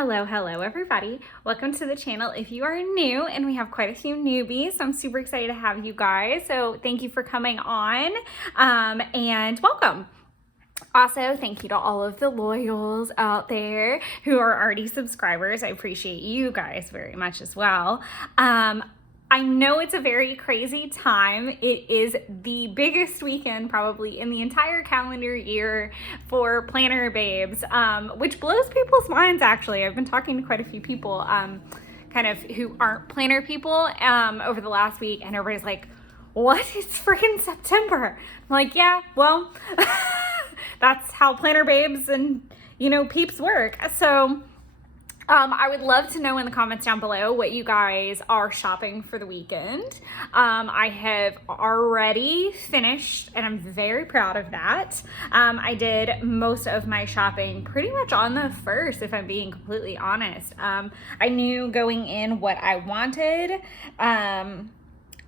Hello everybody. Welcome to the channel if you are new, and we have quite a few newbies, so I'm super excited to have you guys. So thank you for coming on and welcome. Also, thank you to all of the loyals out there who are already subscribers. I appreciate you guys very much as well. I know it's a very crazy time. It is the biggest weekend probably in the entire calendar year for planner babes, which blows people's minds actually. I've been talking to quite a few people kind of who aren't planner people over the last week, and everybody's like, what? It's freaking September. I'm like, yeah, well, that's how planner babes and, peeps work. So I would love to know in the comments down below what you guys are shopping for the weekend. I have already finished, and I'm very proud of that. I did most of my shopping pretty much on the first, if I'm being completely honest. I knew going in what I wanted.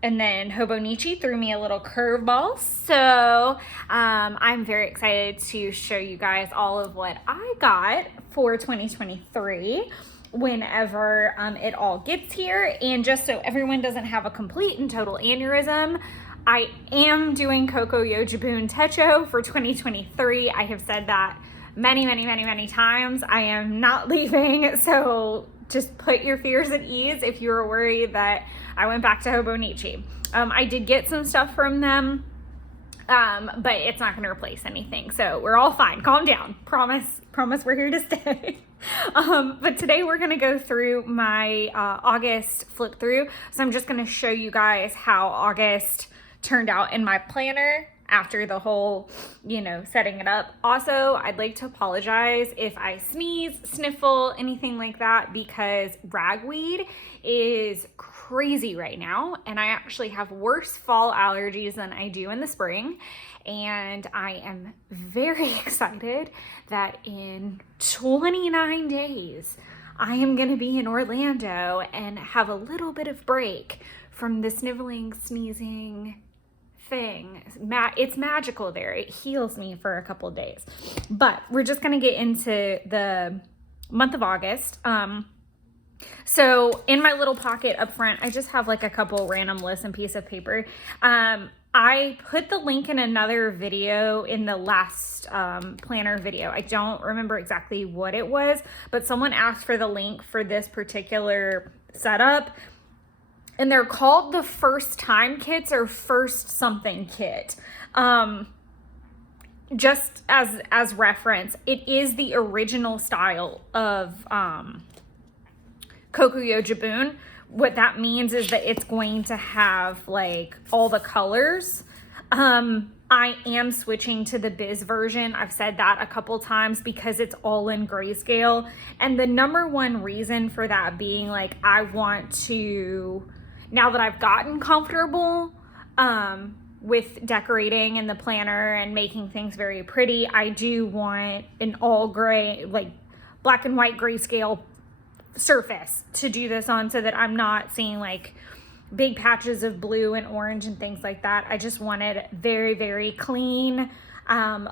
And then Hobonichi threw me a little curveball. So I'm very excited to show you guys all of what I got for 2023 whenever it all gets here. And just so everyone doesn't have a complete and total aneurysm, I am doing Kokuyo Jibun Techo for 2023. I have said that many times. I am not leaving, so just put your fears at ease if you were worried that I went back to Hobonichi. I did get some stuff from them, but it's not going to replace anything. So we're all fine. Calm down. Promise we're here to stay. But today we're going to go through my August flip through. So I'm just going to show you guys how August turned out in my planner after the whole, setting it up. Also, I'd like to apologize if I sneeze, sniffle, anything like that, because ragweed is crazy right now, and I actually have worse fall allergies than I do in the spring. And I am very excited that in 29 days, I am gonna be in Orlando and have a little bit of break from the sniveling, sneezing thing. It's magical there. It heals me for a couple of days. But we're just gonna get into the month of August. So in my little pocket up front, I just have like a couple random lists and piece of paper. I put the link in another video in the last planner video. I don't remember exactly what it was, but someone asked for the link for this particular setup. And they're called the first time kits or first something kit. Just as reference, it is the original style of Kokuyo Jibun. What that means is that it's going to have like all the colors. I am switching to the Biz version. I've said that a couple times because it's all in grayscale. And the number one reason for that being like, I want to, now that I've gotten comfortable with decorating in the planner and making things very pretty, I do want an all gray, like black and white grayscale surface to do this on, so that I'm not seeing like big patches of blue and orange and things like that. I just wanted very clean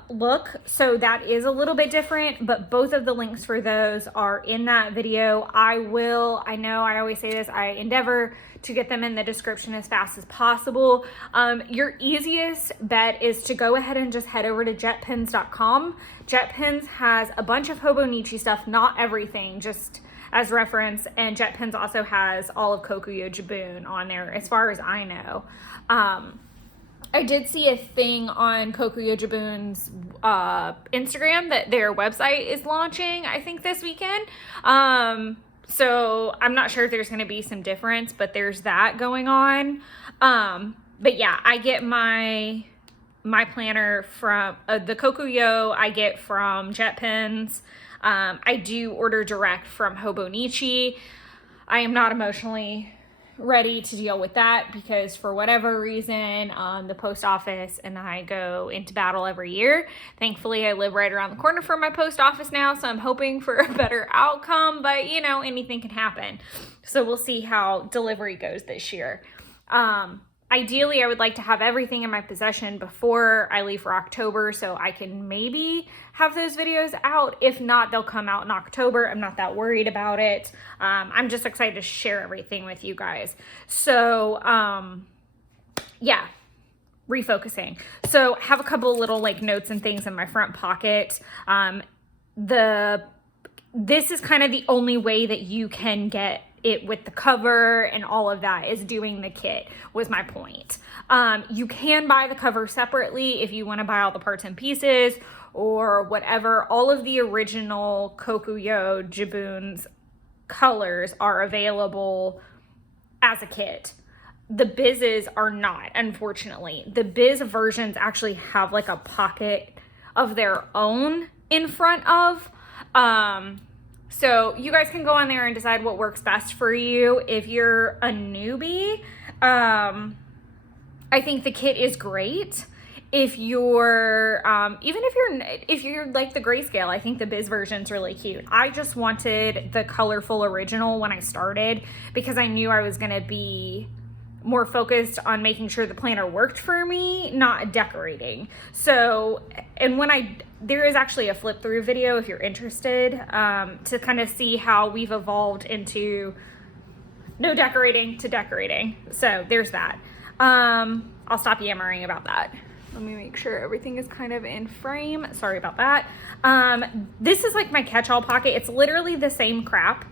look. So that is a little bit different, but both of the links for those are in that video. I know I always say this, I endeavor to get them in the description as fast as possible. Your easiest bet is to go ahead and just head over to jetpens.com. JetPens has a bunch of Hobonichi stuff, not everything, just as reference, and JetPens also has all of Kokuyo Jibun on there as far as I know. I did see a thing on Kokuyo Jibun's Instagram that their website is launching, I think this weekend. So I'm not sure if there's going to be some difference, but there's that going on. But yeah, I get my planner from the Kokuyo I get from JetPens. I do order direct from Hobonichi. I am not emotionally ready to deal with that because for whatever reason, the post office and I go into battle every year. Thankfully, I live right around the corner from my post office now, so I'm hoping for a better outcome, but anything can happen. So we'll see how delivery goes this year. ideally I would like to have everything in my possession before I leave for October, so I can maybe have those videos out. If not, they'll come out in October. I'm not that worried about it. I'm just excited to share everything with you guys. So yeah, refocusing. So I have a couple little like notes and things in my front pocket. This is kind of the only way that you can get it with the cover and all of that, is doing the kit, was my point. You can buy the cover separately if you want to buy all the parts and pieces or whatever. All of the original Kokuyo Jibun's colors are available as a kit. The Biz's are not, unfortunately. The Biz versions actually have like a pocket of their own in front of. So you guys can go on there and decide what works best for you. If you're a newbie, I think the kit is great. If you're, even if you're like the grayscale, I think the Biz version's really cute. I just wanted the colorful original when I started because I knew I was gonna be more focused on making sure the planner worked for me, not decorating. So, and there is actually a flip through video if you're interested, to kind of see how we've evolved into no decorating to decorating. So there's that. I'll stop yammering about that. Let me make sure everything is kind of in frame. Sorry about that. This is like my catch-all pocket. It's literally the same crap.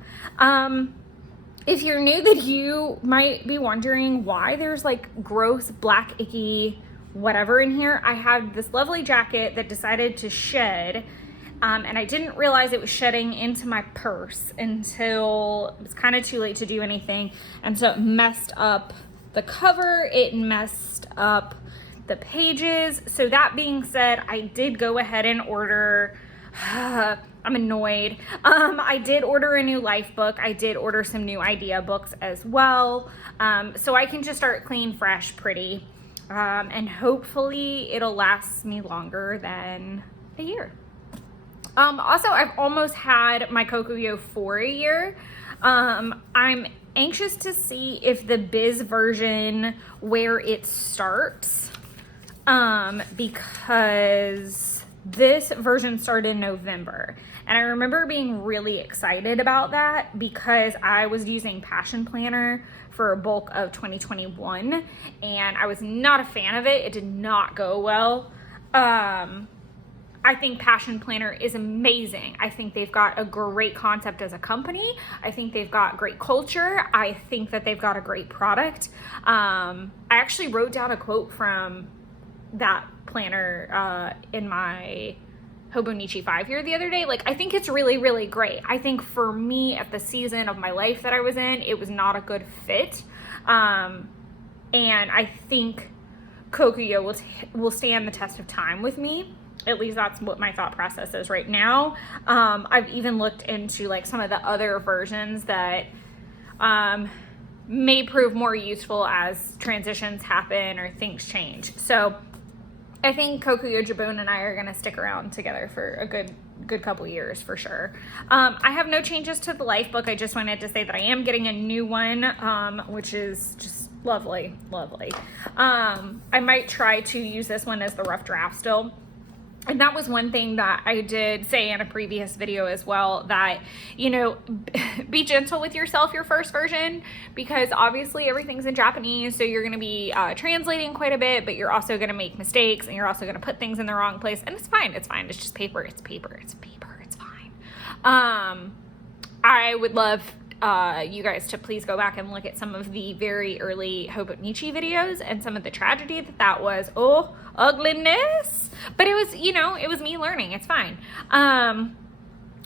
If you're new, that you might be wondering why there's like gross, black, icky, whatever in here. I had this lovely jacket that decided to shed, and I didn't realize it was shedding into my purse until it was kind of too late to do anything. And so it messed up the cover, it messed up the pages. So that being said, I did go ahead and order, I'm annoyed. I did order a new life book. I did order some new idea books as well. So I can just start clean, fresh, pretty. And hopefully it'll last me longer than a year. Also, I've almost had my Kokuyo for a year. I'm anxious to see if the Biz version, where it starts, because this version started in November, and I remember being really excited about that because I was using Passion Planner for a bulk of 2021 and I was not a fan of it. It did not go well. I think Passion Planner is amazing. I think they've got a great concept as a company. I think they've got great culture. I think that they've got a great product. I actually wrote down a quote from that planner in my Hobonichi 5 year the other day. Like, I think it's really, really great. I think for me at the season of my life that I was in, it was not a good fit. And I think Kokuyo will stand the test of time with me. At least that's what my thought process is right now. I've even looked into like some of the other versions that may prove more useful as transitions happen or things change. So I think Kokuyo, Jibun, and I are gonna stick around together for a good couple years for sure. I have no changes to the life book. I just wanted to say that I am getting a new one, which is just lovely, lovely. I might try to use this one as the rough draft still. And that was one thing that I did say in a previous video as well, that, you know, be gentle with yourself, your first version, because obviously everything's in Japanese. So you're going to be translating quite a bit, but you're also going to make mistakes and you're also going to put things in the wrong place. And it's fine. It's fine. It's just paper. It's paper. It's paper. It's fine. I would love you guys to please go back and look at some of the very early Hobonichi videos and some of the tragedy that was. Oh, ugliness. But it was, you know, it was me learning. It's fine.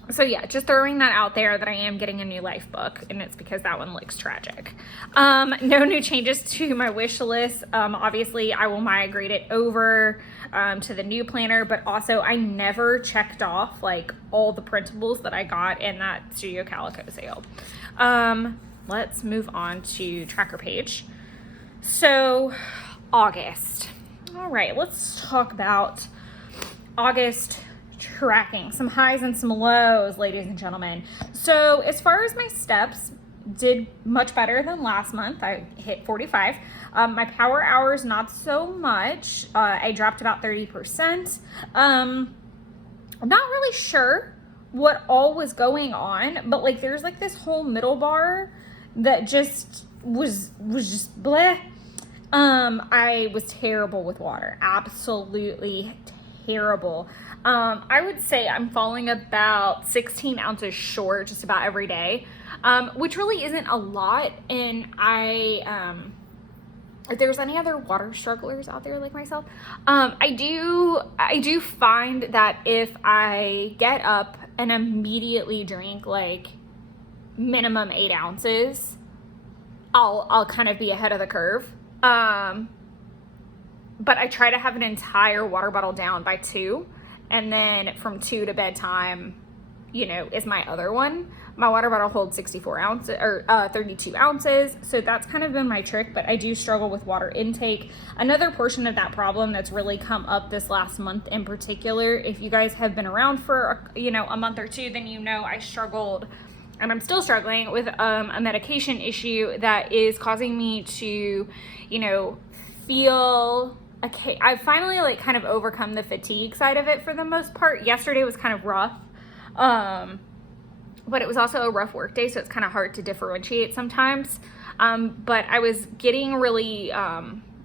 So yeah, just throwing that out there that I am getting a new life book, and it's because that one looks tragic. No new changes to my wish list. Obviously I will migrate it over to the new planner, but also I never checked off like all the printables that I got in that Studio Calico sale. Let's move on to tracker page. So August. All right, let's talk about August tracking. Some highs and some lows, ladies and gentlemen. So as far as my steps, did much better than last month. I hit 45. My power hours, not so much. I dropped about 30%. I'm not really sure what all was going on, but like there's like this whole middle bar that just was just bleh. I was terrible with water, absolutely terrible. I would say I'm falling about 16 ounces short just about every day, which really isn't a lot. And if there's any other water strugglers out there like myself, I do find that if I get up and immediately drink like minimum 8 ounces, I'll kind of be ahead of the curve. But I try to have an entire water bottle down by 2, and then from 2 to bedtime, is my other one. My water bottle holds 64 ounces or 32 ounces. So that's kind of been my trick, but I do struggle with water intake. Another portion of that problem that's really come up this last month in particular, if you guys have been around for, a month or two, then I struggled, and I'm still struggling with a medication issue that is causing me to, feel okay. I've finally like kind of overcome the fatigue side of it for the most part. Yesterday was kind of rough. But it was also a rough work day, so it's kind of hard to differentiate sometimes. But I was getting really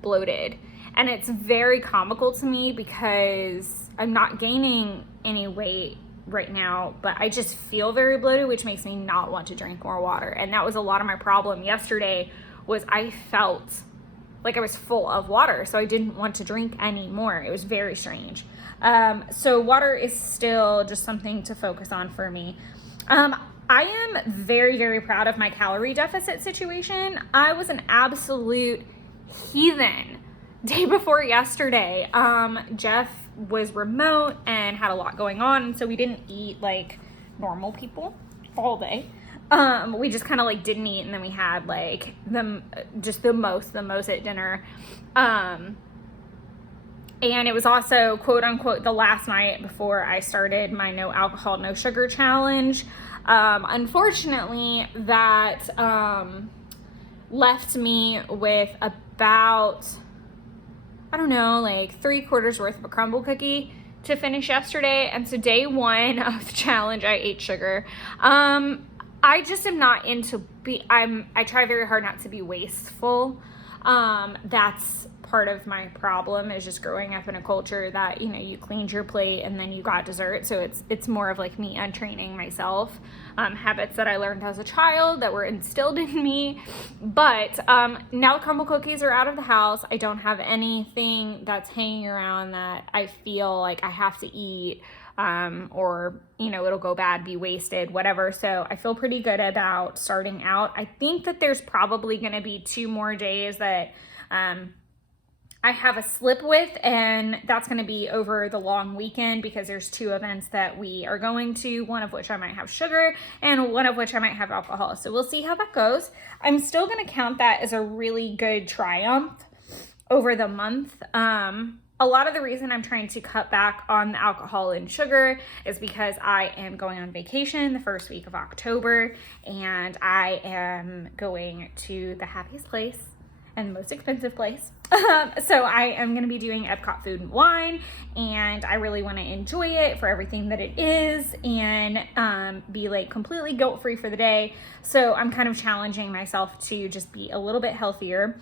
bloated, and it's very comical to me because I'm not gaining any weight right now, but I just feel very bloated, which makes me not want to drink more water. And that was a lot of my problem yesterday, was I felt like I was full of water, so I didn't want to drink any more. It was very strange. So water is still just something to focus on for me. I am very, very proud of my calorie deficit situation. I was an absolute heathen day before yesterday. Jeff was remote and had a lot going on, and so we didn't eat like normal people all day. We just kind of like didn't eat, and then we had like the most at dinner. And it was also, quote unquote, the last night before I started my no alcohol, no sugar challenge. Unfortunately, that left me with about, I don't know, like 3/4 worth of a crumble cookie to finish yesterday. And so day 1 of the challenge, I ate sugar. I just am not into I try very hard not to be wasteful. That's part of my problem, is just growing up in a culture that, you cleaned your plate and then you got dessert. So it's more of like me untraining myself, habits that I learned as a child that were instilled in me. But now the crumble cookies are out of the house. I don't have anything that's hanging around that I feel like I have to eat, or it'll go bad, be wasted, whatever. So I feel pretty good about starting out. I think that there's probably going to be 2 more days that I have a slip with, and that's going to be over the long weekend, because there's 2 events that we are going to, one of which I might have sugar and one of which I might have alcohol. So we'll see how that goes. I'm still going to count that as a really good triumph over the month. A lot of the reason I'm trying to cut back on the alcohol and sugar is because I am going on vacation the first week of October, and I am going to the happiest place and the most expensive place. So I am going to be doing Epcot Food and Wine, and I really want to enjoy it for everything that it is, and be like completely guilt-free for the day. So I'm kind of challenging myself to just be a little bit healthier.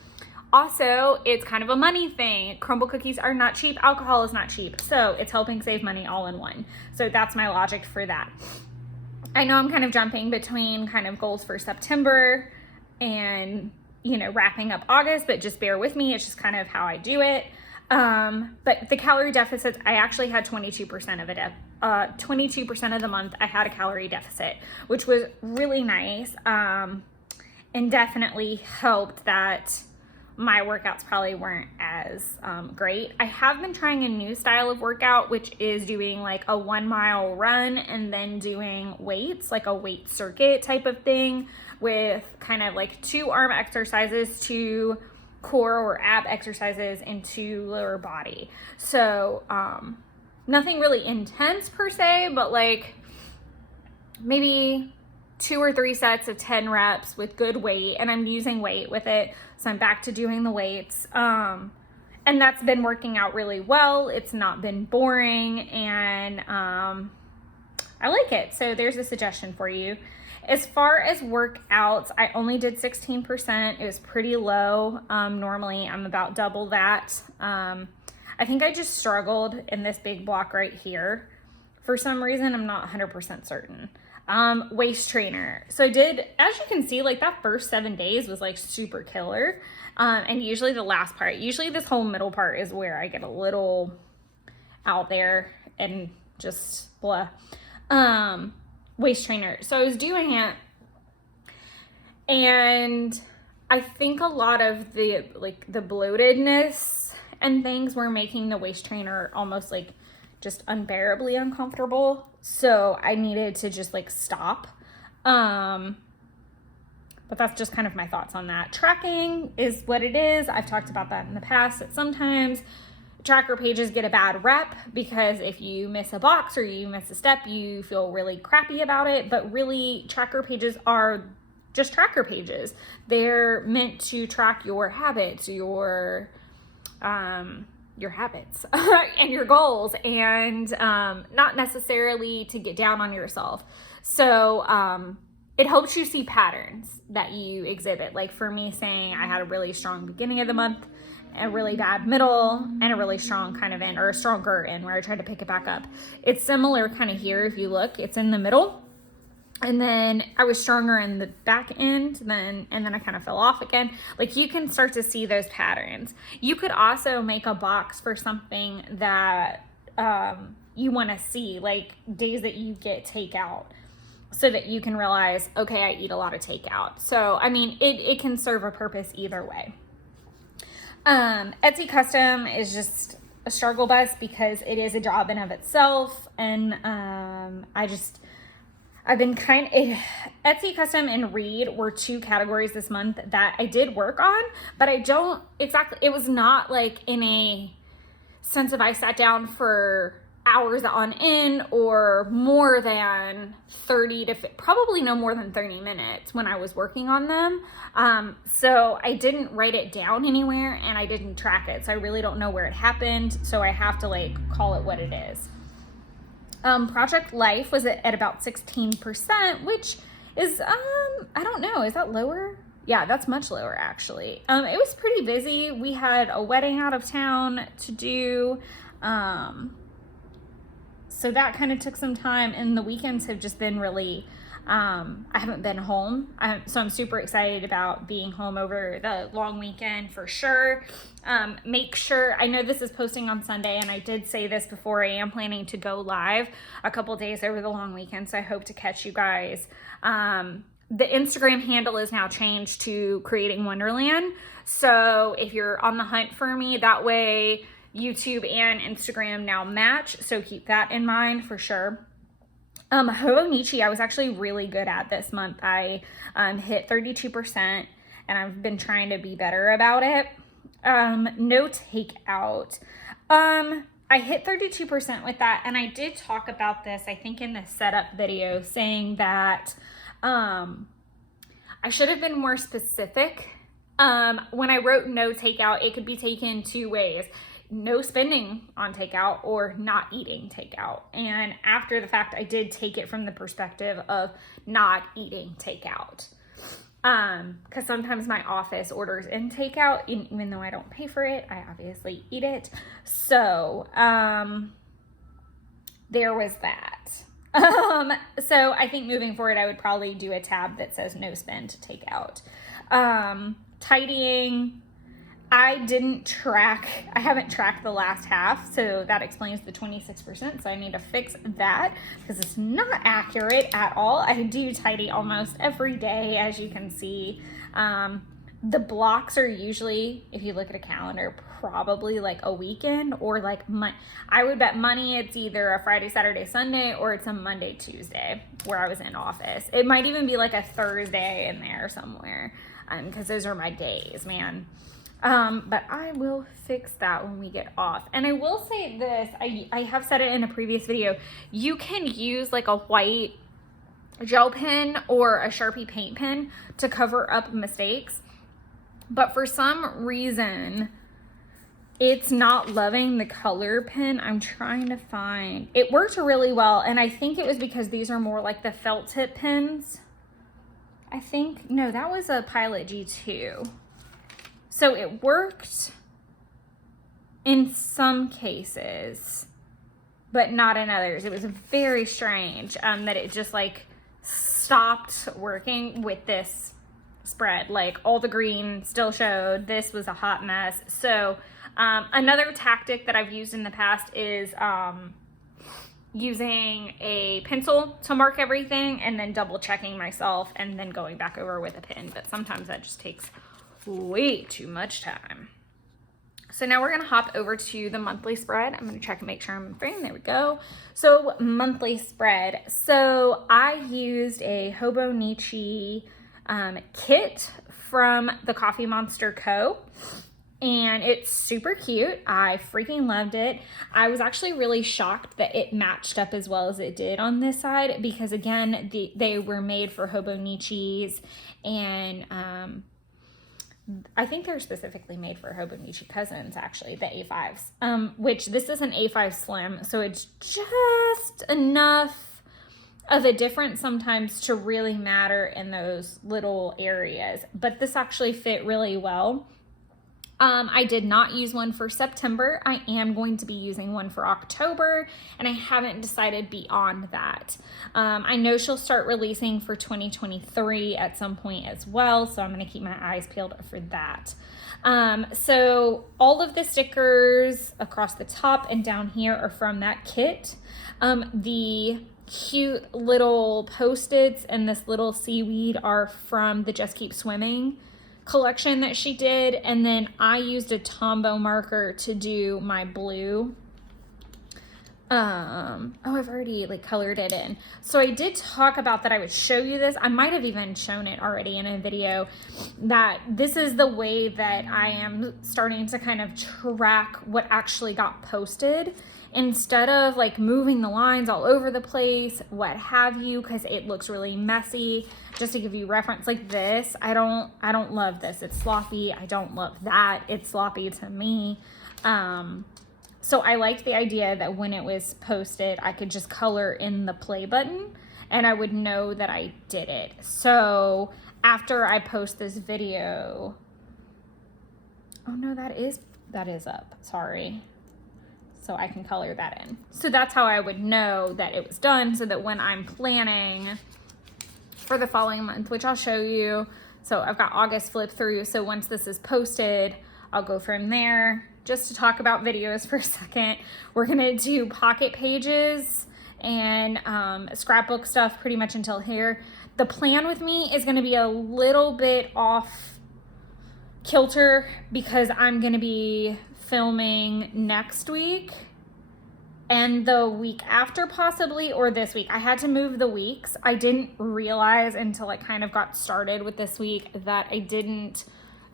Also, it's kind of a money thing. Crumble cookies are not cheap. Alcohol is not cheap. So it's helping save money all in one. So that's my logic for that. I know I'm kind of jumping between kind of goals for September and, wrapping up August, but just bear with me. It's just kind of how I do it. But the calorie deficits, I actually had 22% of it. 22% of the month I had a calorie deficit, which was really nice. And definitely helped that my workouts probably weren't as great. I have been trying a new style of workout, which is doing like a 1 mile run and then doing weights, like a weight circuit type of thing, with kind of like 2 arm exercises, 2 core or ab exercises, and 2 lower body. So nothing really intense per se, but like maybe 2 or 3 sets of 10 reps with good weight, and I'm using weight with it. So I'm back to doing the weights. And that's been working out really well. It's not been boring, and I like it. So there's a suggestion for you. As far as workouts, I only did 16%. It was pretty low. Normally I'm about double that. I think I just struggled in this big block right here. For some reason, I'm not 100% certain. Waist trainer. So I did, as you can see, like that first 7 days was like super killer. And usually the last part, usually this whole middle part is where I get a little out there and just blah. Waist trainer. So I was doing it, and I think a lot of the bloatedness and things were making the waist trainer almost like just unbearably uncomfortable. So I needed to just like stop. But that's just kind of my thoughts on that. Tracking is what it is. I've talked about that in the past, that sometimes tracker pages get a bad rep because if you miss a box or you miss a step, you feel really crappy about it. But really, tracker pages are just tracker pages. They're meant to track your habits, your habits and your goals, and not necessarily to get down on yourself. So it helps you see patterns that you exhibit. Like for me, saying I had a really strong beginning of the month, a really bad middle, and a really strong kind of end, or a stronger end where I tried to pick it back up. It's similar kind of here. If you look, it's in the middle, and then I was stronger in the back end, and then I kind of fell off again. Like you can start to see those patterns. You could also make a box for something that you want to see, like days that you get takeout, so that you can realize, okay, I eat a lot of takeout. So, I mean, it can serve a purpose either way. Etsy custom is just a struggle bus because it is a job in of itself. And I've been Etsy custom and read were 2 categories this month that I did work on, but I don't exactly, it was not like in a sense of I sat down for hours on end or more than 30 to probably no more than 30 minutes when I was working on them. So I didn't write it down anywhere and I didn't track it. So I really don't know where it happened. So I have to like call it what it is. Project Life was at about 16%, which is, I don't know, is that lower? Yeah, that's much lower actually. It was pretty busy. We had a wedding out of town to do. So that kind of took some time, and the weekends have just been really, I haven't been home. So I'm super excited about being home over the long weekend for sure. Make sure, I know this is posting on Sunday, and I did say this before, I am planning to go live a couple days over the long weekend. So I hope to catch you guys. The Instagram handle is now changed to Creating Wonderland. So if you're on the hunt for me, that way YouTube and Instagram now match, so keep that in mind for sure. Hobonichi, I was actually really good at this month. I hit 32%, and I've been trying to be better about it. No takeout. I hit 32% with that, and I did talk about this, I think, in the setup video, saying that I should have been more specific. When I wrote no takeout, it could be taken 2 ways. No spending on takeout or not eating takeout. And after the fact, I did take it from the perspective of not eating takeout. Because sometimes my office orders in takeout, even though I don't pay for it, I obviously eat it. So, there was that. So I think moving forward, I would probably do a tab that says no spend takeout. Tidying, I haven't tracked the last half, so that explains the 26%, so I need to fix that because it's not accurate at all. I do tidy almost every day, as you can see. The blocks are usually, if you look at a calendar, probably like a weekend or like I would bet money it's either a Friday, Saturday, Sunday, or it's a Monday, Tuesday where I was in office. It might even be like a Thursday in there somewhere, because those are my days, man. But I will fix that when we get off. And I will say this, I have said it in a previous video, you can use like a white gel pen or a Sharpie paint pen to cover up mistakes. But for some reason, it's not loving the color pen. I'm trying to find, it worked really well. And I think it was because these are more like the felt tip pens. I think, no, that was a Pilot G2. So it worked in some cases, but not in others. It was very strange that it just like stopped working with this spread. Like all the green still showed. This was a hot mess. So another tactic that I've used in the past is using a pencil to mark everything and then double checking myself and then going back over with a pen. But sometimes that just takes way too much time. So now we're gonna hop over to the monthly spread. I'm gonna check and make sure I'm in frame. There we go. So monthly spread. So I used a Hobonichi kit from the Coffee Monster Co. And it's super cute. I freaking loved it. I was actually really shocked that it matched up as well as it did on this side because again, they were made for Hobonichis, and I think they're specifically made for Hobonichi cousins, actually, the A5s, which this is an A5 Slim, so it's just enough of a difference sometimes to really matter in those little areas. But this actually fit really well. I did not use one for September. I am going to be using one for October, and I haven't decided beyond that. I know she'll start releasing for 2023 at some point as well, so I'm going to keep my eyes peeled for that. So all of the stickers across the top and down here are from that kit. The cute little Post-its and this little seaweed are from the Just Keep Swimming collection that she did, and then I used a Tombow marker to do my blue. Oh, I've already like colored it in. So I did talk about that I would show you this. I might have even shown it already in a video, that this is the way that I am starting to kind of track what actually got posted, instead of like moving the lines all over the place, what have you, because it looks really messy. Just to give you reference, like this, I don't love this. It's sloppy. I don't love that. It's sloppy to me. So I liked the idea that when it was posted, I could just color in the play button and I would know that I did it. So after I post this video, oh no, that is up, sorry. So I can color that in. So that's how I would know that it was done, so that when I'm planning for the following month, which I'll show you. So I've got August flip through. So once this is posted, I'll go from there. Just to talk about videos for a second, we're gonna do pocket pages and scrapbook stuff pretty much until here. The plan with me is gonna be a little bit off kilter because I'm gonna be filming next week and the week after possibly, or this week. I had to move the weeks. I didn't realize until I kind of got started with this week that I didn't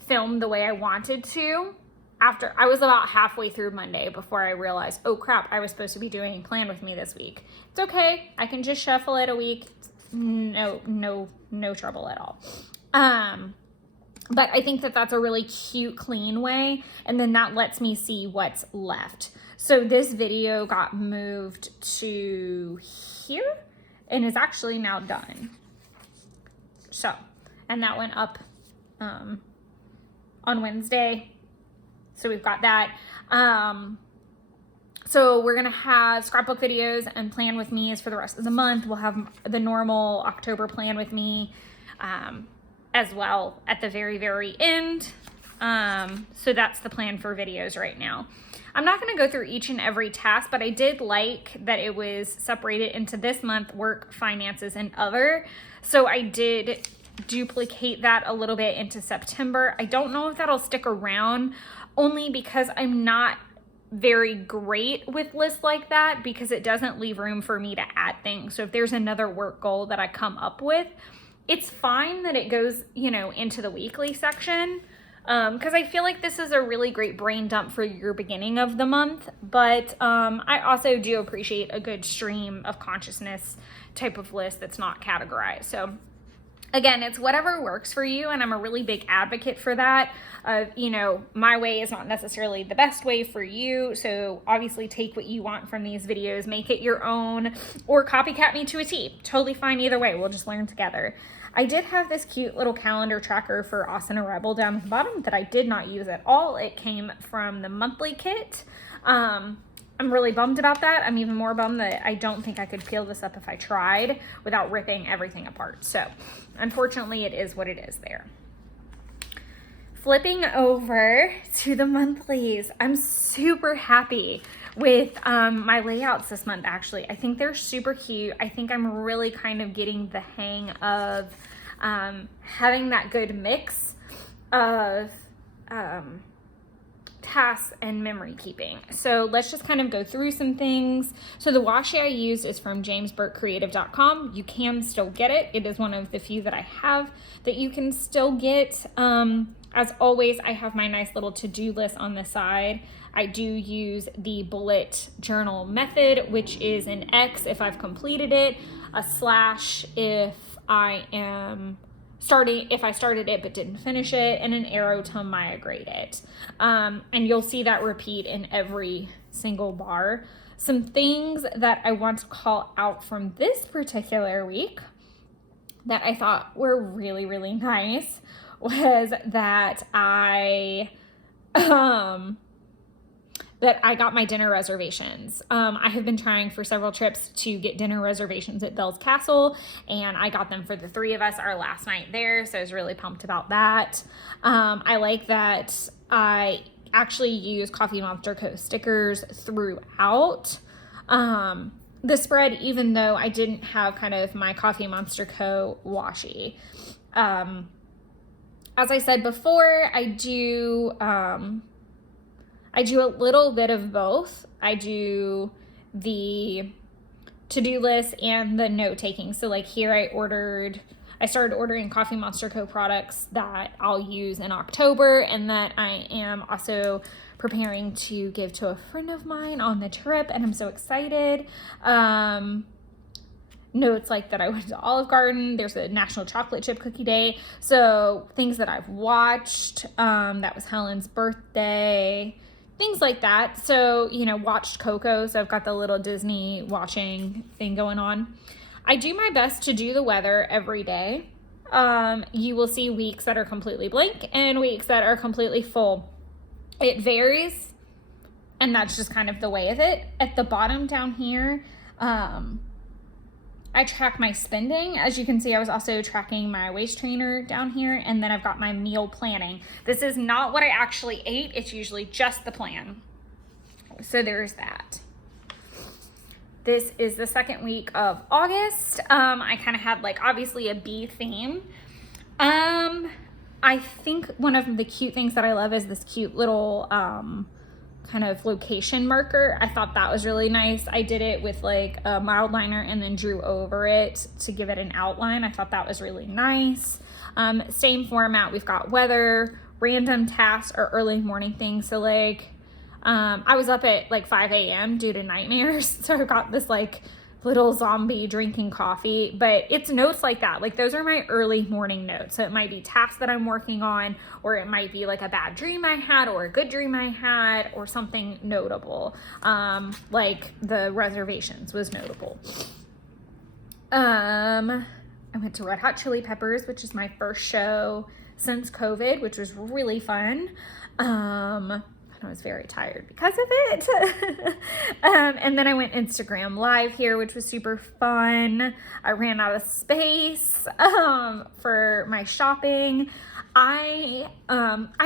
film the way I wanted to. After I was about halfway through Monday before I realized, oh crap, I was supposed to be doing Plan With Me this week. It's okay. I can just shuffle it a week. No trouble at all. But I think that that's a really cute, clean way. And then that lets me see what's left. So this video got moved to here and is actually now done. So, and that went up on Wednesday. So we've got that. So we're gonna have scrapbook videos and Plan With Me is for the rest of the month. We'll have the normal October Plan With Me as well at the very, very end. So that's the plan for videos right now. I'm not gonna go through each and every task, but I did like that it was separated into this month, work, finances, and other. So I did duplicate that a little bit into September. I don't know if that'll stick around, only because I'm not very great with lists like that, because it doesn't leave room for me to add things. So if there's another work goal that I come up with, it's fine that it goes, you know, into the weekly section. because I feel like this is a really great brain dump for your beginning of the month, but I also do appreciate a good stream of consciousness type of list that's not categorized. So again, it's whatever works for you, and I'm a really big advocate for that. My way is not necessarily the best way for you, so obviously take what you want from these videos, make it your own, or copycat me to a T. Totally fine either way. We'll just learn together. I did have this cute little calendar tracker for Asana Rebel down at the bottom that I did not use at all. It came from the monthly kit. I'm really bummed about that. I'm even more bummed that I don't think I could peel this up if I tried without ripping everything apart. So unfortunately, it is what it is there. Flipping over to the monthlies, I'm super happy with my layouts this month, actually. I think they're super cute. I think I'm really kind of getting the hang of having that good mix of tasks and memory keeping. So let's just kind of go through some things. So the washi I used is from jamesburkecreative.com. You can still get it. It is one of the few that I have that you can still get. As always, I have my nice little to-do list on the side. I do use the bullet journal method, which is an X if I've completed it, a slash if I started it but didn't finish it, and an arrow to migrate it. And you'll see that repeat in every single bar. Some things that I want to call out from this particular week that I thought were really, really nice was that I got my dinner reservations. I have been trying for several trips to get dinner reservations at Bell's Castle, and I got them for the three of us our last night there, so I was really pumped about that. I like that I actually use Coffee Monster Co. stickers throughout the spread, even though I didn't have kind of my Coffee Monster Co. washi. As I said before, I do a little bit of both. I do the to-do list and the note-taking. So like here I started ordering Coffee Monster Co. products that I'll use in October, and that I am also preparing to give to a friend of mine on the trip, and I'm so excited. Notes like that I went to Olive Garden. There's a National Chocolate Chip Cookie Day. So things that I've watched. That was Helen's birthday. Things like that. So, watched Coco. So I've got the little Disney watching thing going on. I do my best to do the weather every day. You will see weeks that are completely blank and weeks that are completely full. It varies, and that's just kind of the way of it. At the bottom down here, I track my spending. As you can see, I was also tracking my waist trainer down here, and then I've got my meal planning. This is not what I actually ate. It's usually just the plan. So there's that. This is the second week of August. I kind of had obviously a bee theme. I think one of the cute things that I love is this cute little kind of location marker. I thought that was really nice. I did it with a mild liner and then drew over it to give it an outline. I thought that was really nice. Same format. We've got weather, random tasks, or early morning things. So I was up at 5 a.m. due to nightmares. So I got this little zombie drinking coffee, but it's notes like that. Those are my early morning notes. So it might be tasks that I'm working on, or it might be a bad dream I had, or a good dream I had, or something notable. The reservations was notable. I went to Red Hot Chili Peppers, which is my first show since COVID, which was really fun. I was very tired because of it. And then I went Instagram live here, which was super fun. I ran out of space for my shopping. I've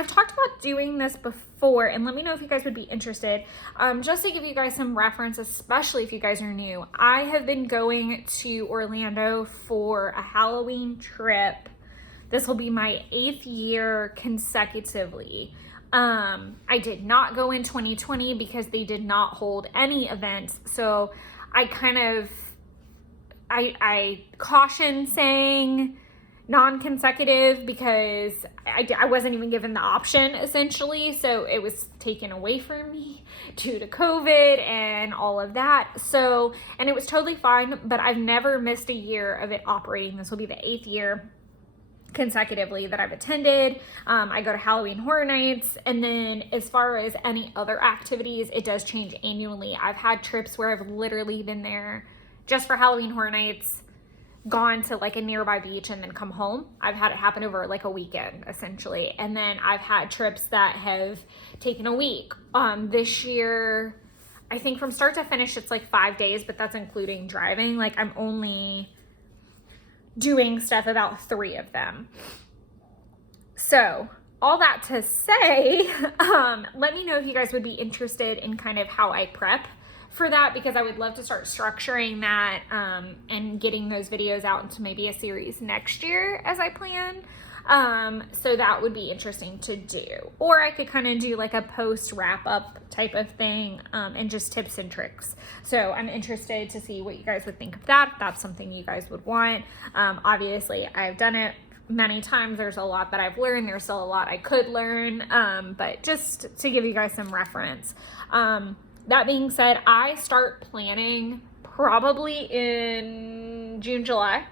talked about doing this before, and let me know if you guys would be interested. Just to give you guys some reference, especially if you guys are new, I have been going to Orlando for a Halloween trip. This will be my 8th year consecutively. I did not go in 2020 because they did not hold any events. So I caution saying, non-consecutive because I wasn't even given the option essentially. So it was taken away from me due to COVID and all of that. So, and it was totally fine, but I've never missed a year of it operating. This will be the 8th year consecutively that I've attended. I go to Halloween Horror Nights, and then as far as any other activities, it does change annually. I've had trips where I've literally been there just for Halloween Horror Nights, gone to like a nearby beach and then come home. I've had it happen over like a weekend essentially. And then I've had trips that have taken a week. This year, I think from start to finish, it's like 5 days, but that's including driving. Like I'm only doing stuff about 3 of them. So all that to say, let me know if you guys would be interested in kind of how I prep for that, because I would love to start structuring that and getting those videos out into maybe a series next year as I plan. So that would be interesting to do. Or I could kind of do like a post wrap up type of thing and just tips and tricks. So I'm interested to see what you guys would think of that, if that's something you guys would want. Obviously, I've done it many times. There's a lot that I've learned. There's still a lot I could learn, but just to give you guys some reference. That being said, I start planning probably in June, July.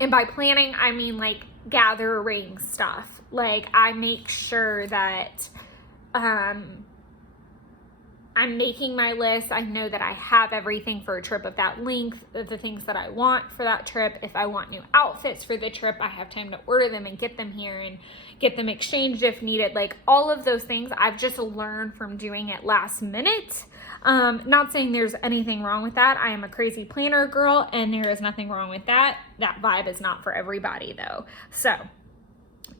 And by planning, I mean like gathering stuff. Like I make sure that I'm making my list. I know that I have everything for a trip of that length, of the things that I want for that trip. If I want new outfits for the trip, I have time to order them and get them here and get them exchanged if needed. Like all of those things, I've just learned from doing it last minute. Not saying there's anything wrong with that. I am a crazy planner girl and there is nothing wrong with that. That vibe is not for everybody though. So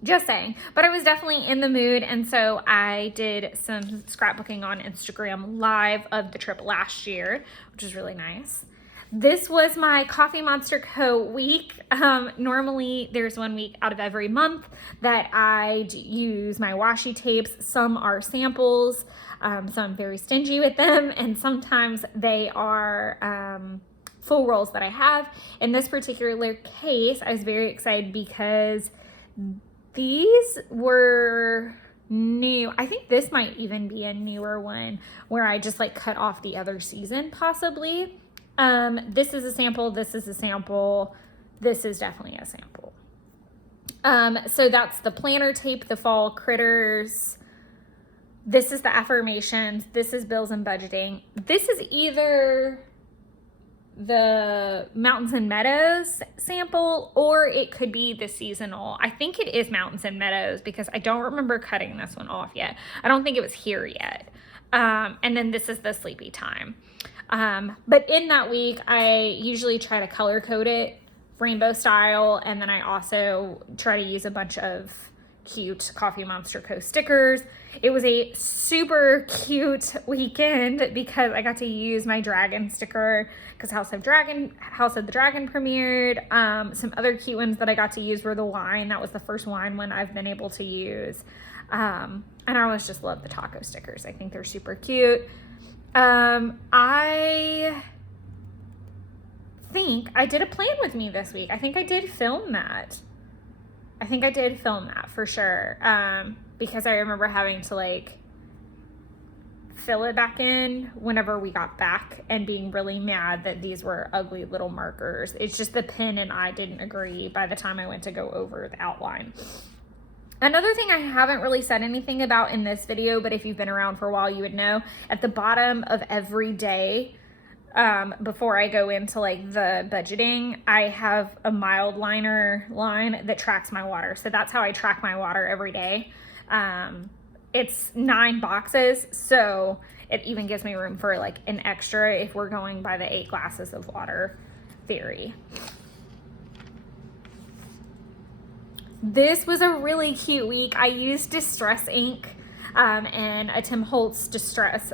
just saying, but I was definitely in the mood, and so I did some scrapbooking on Instagram Live of the trip last year, which was really nice. This was my Coffee Monster Co. week. Normally there's 1 week out of every month that I use my washi tapes. Some are samples, so I'm very stingy with them, and sometimes they are full rolls that I have. In this particular case, I was very excited because these were new. I think this might even be a newer one where I just like cut off the other season possibly. This is a sample. This is a sample. This is definitely a sample. So that's the planner tape, the fall critters. This is the affirmations. This is bills and budgeting. This is either the Mountains and Meadows sample, or it could be the seasonal. I think it is Mountains and Meadows because I don't remember cutting this one off yet. I don't think it was here yet. And then this is the Sleepy Time. But in that week, I usually try to color code it rainbow style. And then I also try to use a bunch of cute Coffee Monster Co. stickers. It was a super cute weekend because I got to use my dragon sticker because House of the Dragon premiered. Some other cute ones that I got to use were the wine. That was the first wine one I've been able to use. And I always just love the taco stickers. I think they're super cute. I think I did a plan with me this week. I think I did film that. For sure. Because I remember having to like fill it back in whenever we got back and being really mad that these were ugly little markers. It's just the pen and I didn't agree by the time I went to go over the outline. Another thing I haven't really said anything about in this video, but if you've been around for a while, you would know, at the bottom of every day, before I go into like the budgeting, I have a mild liner line that tracks my water. So that's how I track my water every day. It's 9 boxes, so it even gives me room for like an extra if we're going by the 8 glasses of water theory. This was a really cute week. I used Distress ink and a Tim Holtz distress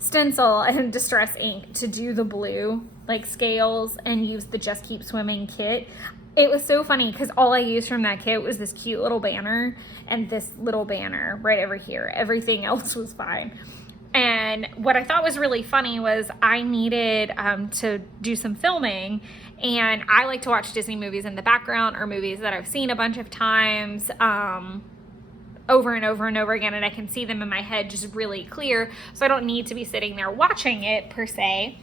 stencil and Distress ink to do the blue like scales and use the Just Keep Swimming kit. It was so funny because all I used from that kit was this cute little banner and this little banner right over here. Everything else was fine. And what I thought was really funny was I needed to do some filming, and I like to watch Disney movies in the background, or movies that I've seen a bunch of times over and over and over again, and I can see them in my head just really clear, so I don't need to be sitting there watching it per se.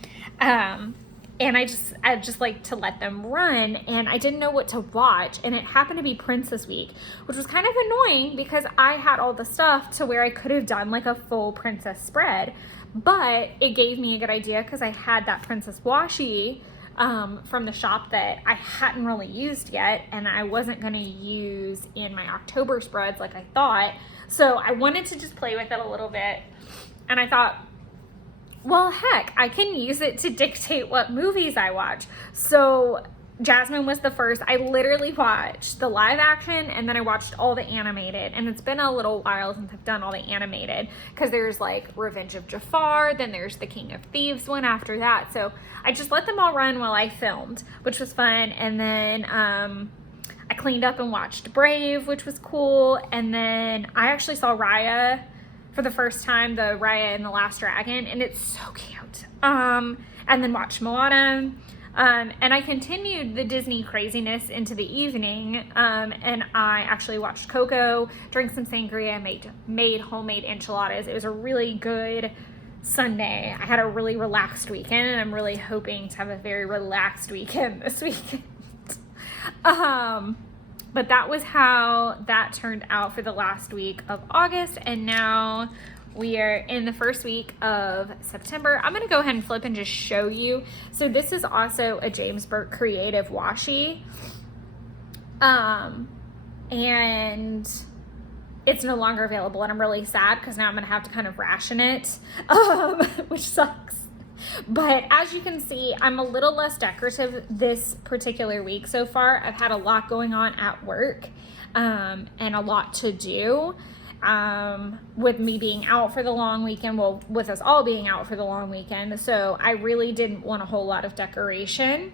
And I just like to let them run, and I didn't know what to watch, and it happened to be Princess Week, which was kind of annoying because I had all the stuff to where I could have done like a full princess spread, but it gave me a good idea because I had that princess washi from the shop that I hadn't really used yet, and I wasn't going to use in my October spreads like I thought. So I wanted to just play with it a little bit, and I thought, well, heck, I can use it to dictate what movies I watch. So Jasmine was the first. I literally watched the live action, and then I watched all the animated, and it's been a little while since I've done all the animated because there's like Revenge of Jafar, then there's the King of Thieves one after that. So I just let them all run while I filmed, which was fun. And then I cleaned up and watched Brave, which was cool. And then I actually saw Raya for the first time, the Raya and the Last Dragon, and it's so cute. And then watched Moana. And I continued the Disney craziness into the evening, and I actually watched Coco, drank some sangria, made homemade enchiladas. It was a really good Sunday. I had a really relaxed weekend, and I'm really hoping to have a very relaxed weekend this weekend. But that was how that turned out for the last week of August, and now we are in the first week of September. I'm going to go ahead and flip and just show you. So this is also a James Burke Creative washi. And it's no longer available, and I'm really sad because now I'm going to have to kind of ration it, which sucks. But as you can see, I'm a little less decorative this particular week so far. I've had a lot going on at work, and a lot to do. With me being out for the long weekend, well, with us all being out for the long weekend, so I really didn't want a whole lot of decoration.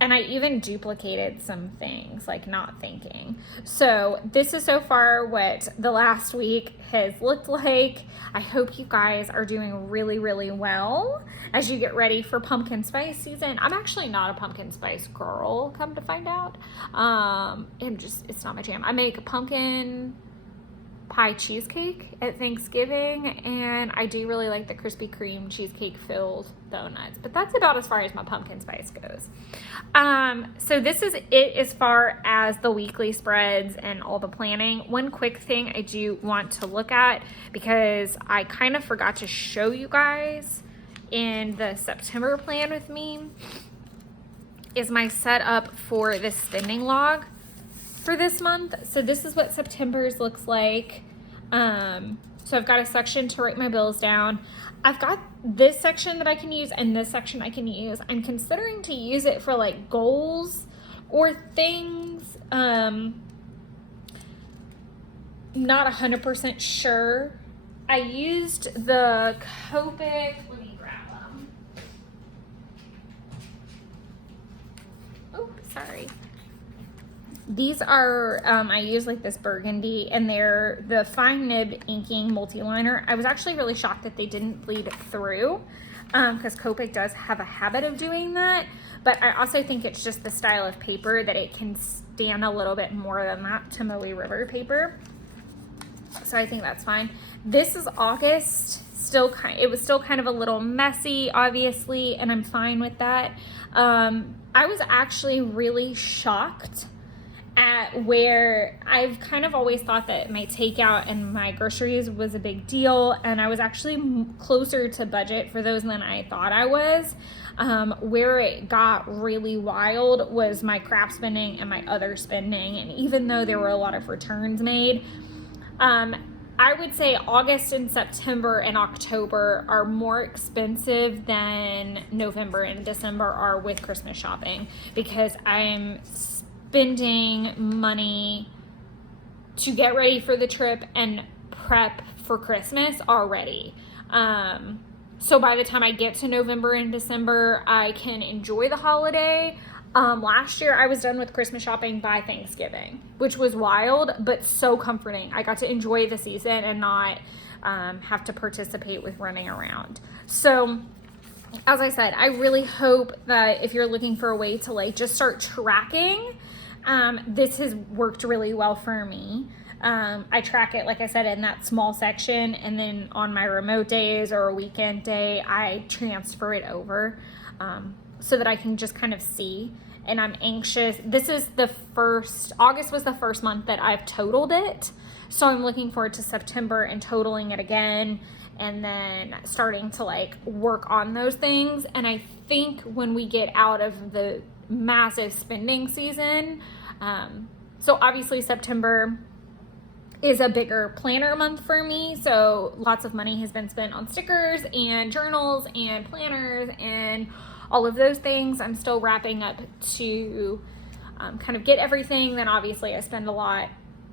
And I even duplicated some things, like not thinking. So this is so far what the last week has looked like. I hope you guys are doing really, really well as you get ready for pumpkin spice season. I'm actually not a pumpkin spice girl, come to find out. It's not my jam. I make pumpkin pie cheesecake at Thanksgiving, and I do really like the Krispy Kreme cheesecake filled donuts, but that's about as far as my pumpkin spice goes. So this is it as far as the weekly spreads and all the planning. One quick thing I do want to look at, because I kind of forgot to show you guys in the September plan with me, is my setup for this spending log for this month. So this is what September's looks like. So I've got a section to write my bills down. I've got this section that I can use and this section I can use. I'm considering to use it for like goals or things. Not 100% sure. I used the Copic, let me grab them. Oh, sorry. These are, I use like this burgundy, and they're the fine nib inking multi-liner. I was actually really shocked that they didn't bleed through, because Copic does have a habit of doing that, but I also think it's just the style of paper that it can stand a little bit more than that Tomoe River paper. So I think that's fine. This is August. It was still kind of a little messy, obviously, and I'm fine with that. I was actually really shocked at where I've kind of always thought that my takeout and my groceries was a big deal, and I was actually closer to budget for those than I thought I was. Where it got really wild was my craft spending and my other spending, and even though there were a lot of returns made, I would say August and September and October are more expensive than November and December are with Christmas shopping, because I'm spending money to get ready for the trip and prep for Christmas already. So by the time I get to November and December, I can enjoy the holiday. Last year I was done with Christmas shopping by Thanksgiving, which was wild, but so comforting. I got to enjoy the season and not have to participate with running around. So as I said, I really hope that if you're looking for a way to like just start tracking, this has worked really well for me. I track it, like I said, in that small section, and then on my remote days or a weekend day, I transfer it over so that I can just kind of see. And I'm anxious. This is August was the first month that I've totaled it. So I'm looking forward to September and totaling it again, and then starting to like work on those things. And I think when we get out of the massive spending season, so obviously September is a bigger planner month for me. So lots of money has been spent on stickers and journals and planners and all of those things. I'm still wrapping up to kind of get everything. Then obviously I spend a lot,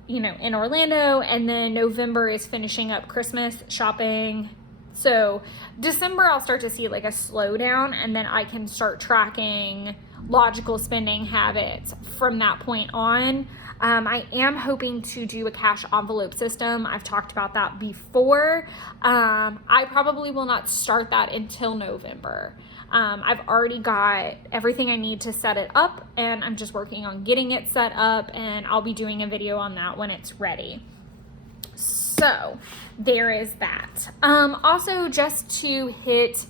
in Orlando, and then November is finishing up Christmas shopping. So December I'll start to see like a slowdown, and then I can start tracking logical spending habits from that point on. I am hoping to do a cash envelope system. I've talked about that before. I probably will not start that until November. I've already got everything I need to set it up, and I'm just working on getting it set up, and I'll be doing a video on that when it's ready. So there is that. Also, just to hit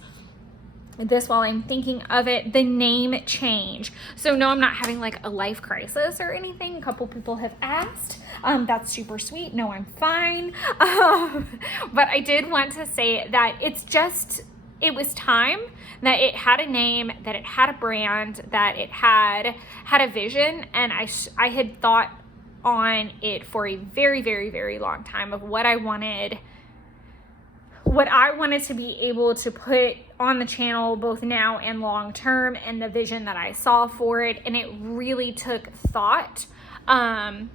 this while I'm thinking of it, the name change. So no, I'm not having like a life crisis or anything. A couple people have asked. That's super sweet. No, I'm fine. But I did want to say that it was time that it had a name, that it had a brand, that it had a vision. And I had thought on it for a very, very, very long time of what I wanted to be able to put on the channel both now and long term, and the vision that I saw for it. And it really took thought. And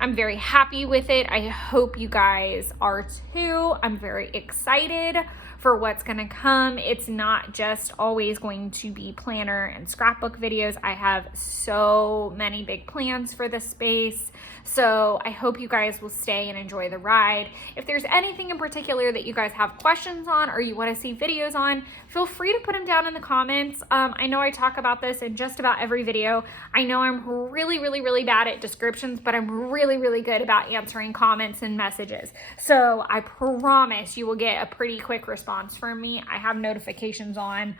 I'm very happy with it. I hope you guys are too. I'm very excited for what's going to come. It's not just always going to be planner and scrapbook videos. I have so many big plans for this space. So I hope you guys will stay and enjoy the ride. If there's anything in particular that you guys have questions on or you want to see videos on, feel free to put them down in the comments. I know I talk about this in just about every video. I know I'm really, really, really bad at descriptions, but I'm really, really good about answering comments and messages. So I promise you will get a pretty quick response from me. I have notifications on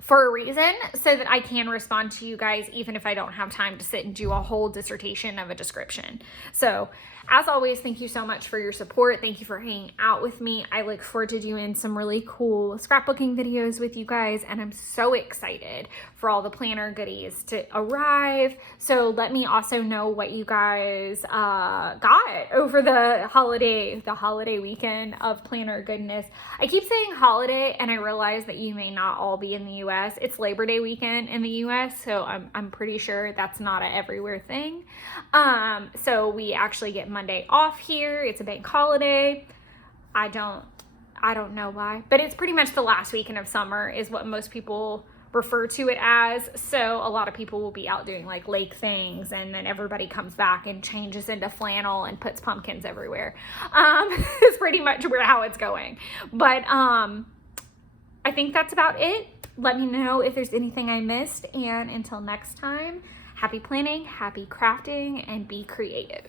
for a reason, so that I can respond to you guys even if I don't have time to sit and do a whole dissertation of a description. So as always, thank you so much for your support. Thank you for hanging out with me. I look forward to doing some really cool scrapbooking videos with you guys, and I'm so excited for all the planner goodies to arrive. So let me also know what you guys got over the holiday weekend of planner goodness. I keep saying holiday, and I realize that you may not all be in the US. It's Labor Day weekend in the US, so I'm pretty sure that's not an everywhere thing. So we actually get Monday off here. It's a bank holiday. I don't know why, but it's pretty much the last weekend of summer is what most people refer to it as. So a lot of people will be out doing like lake things, and then everybody comes back and changes into flannel and puts pumpkins everywhere. It's pretty much how it's going. But I think that's about it. Let me know if there's anything I missed, and until next time, happy planning, happy crafting, and be creative.